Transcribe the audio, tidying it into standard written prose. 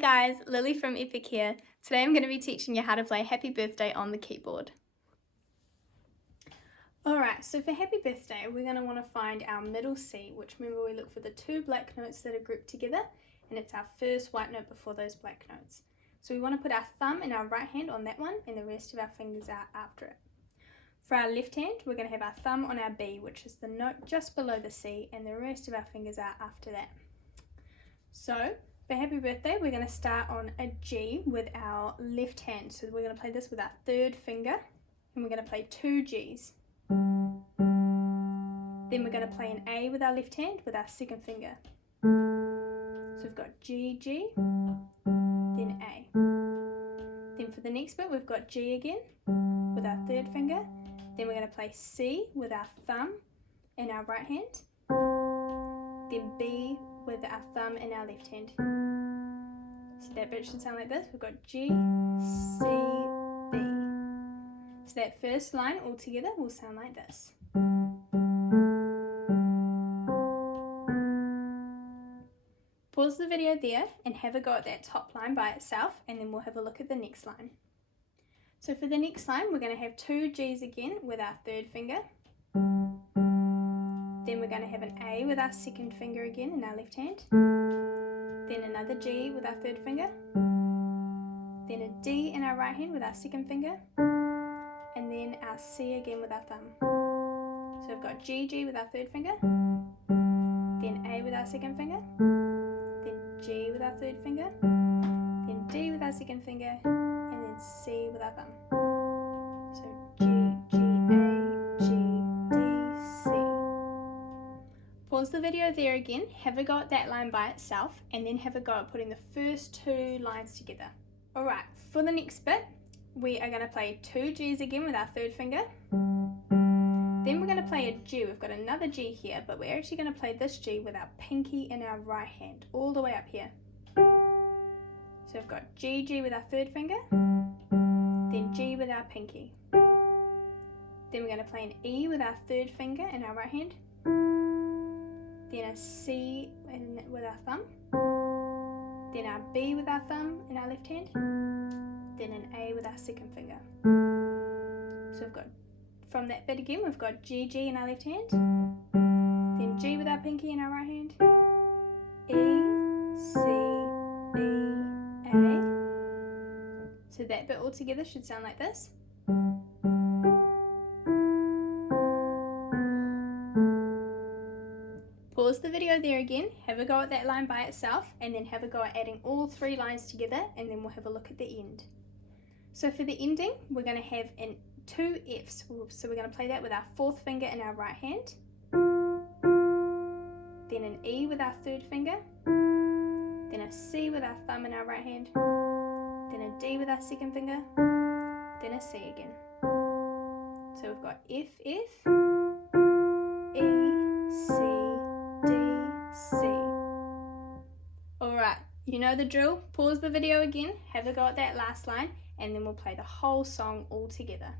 guys, Lily from Epic here. Today I'm going to be teaching you how to play Happy Birthday on the keyboard. Alright, so for Happy Birthday we're going to want to find our middle C, which remember we look for the two black notes that are grouped together, and it's our first white note before those black notes. So we want to put our thumb and our right hand on that one and the rest of our fingers out after it. For our left hand we're going to have our thumb on our B, which is the note just below the C, and the rest of our fingers out after that. So for Happy Birthday we're going to start on a G with our left hand. So we're going to play this with our third finger and we're going to play two Gs. Then we're going to play an A with our left hand with our second finger. So we've got G, G, then A. Then for the next bit we've got G again with our third finger. Then we're going to play C with our thumb and our right hand. Then B with our thumb and our left hand. So that bit should sound like this. We've got G, C, B. So that first line all together will sound like this. Pause the video there and have a go at that top line by itself, and then we'll have a look at the next line. So for the next line we're going to have two G's again with our third finger. Then we're going to have an A with our second finger again in our left hand. Then another G with our third finger. Then a D in our right hand with our second finger. And then our C again with our thumb. So we've got G, G with our third finger. Then A with our second finger. Then G with our third finger. Then D with our second finger. And then C with our thumb. So G, G, A, G, D, C. Pause the video there again, have a go at that line by itself, and then have a go at putting the first two lines together. Alright, for the next bit, we are going to play two G's again with our third finger. Then we're going to play a G. We've got another G here, but we're actually going to play this G with our pinky in our right hand, all the way up here. So we've got G, G with our third finger, then G with our pinky. Then we're going to play an E with our third finger in our right hand. Then a C with our thumb, then our B with our thumb in our left hand, then an A with our second finger. So we've got, from that bit again, we've got G, G in our left hand, then G with our pinky in our right hand, E, C, B, A. So that bit all together should sound like this. Pause the video there again, have a go at that line by itself, and then have a go at adding all three lines together, and then we'll have a look at the end. So for the ending, we're going to have two F's. So we're going to play that with our fourth finger in our right hand, then an E with our third finger, then a C with our thumb in our right hand, then a D with our second finger, then a C again. So we've got F, F, E, C, D, C. Alright, you know the drill. Pause the video again, have a go at that last line, and then we'll play the whole song all together.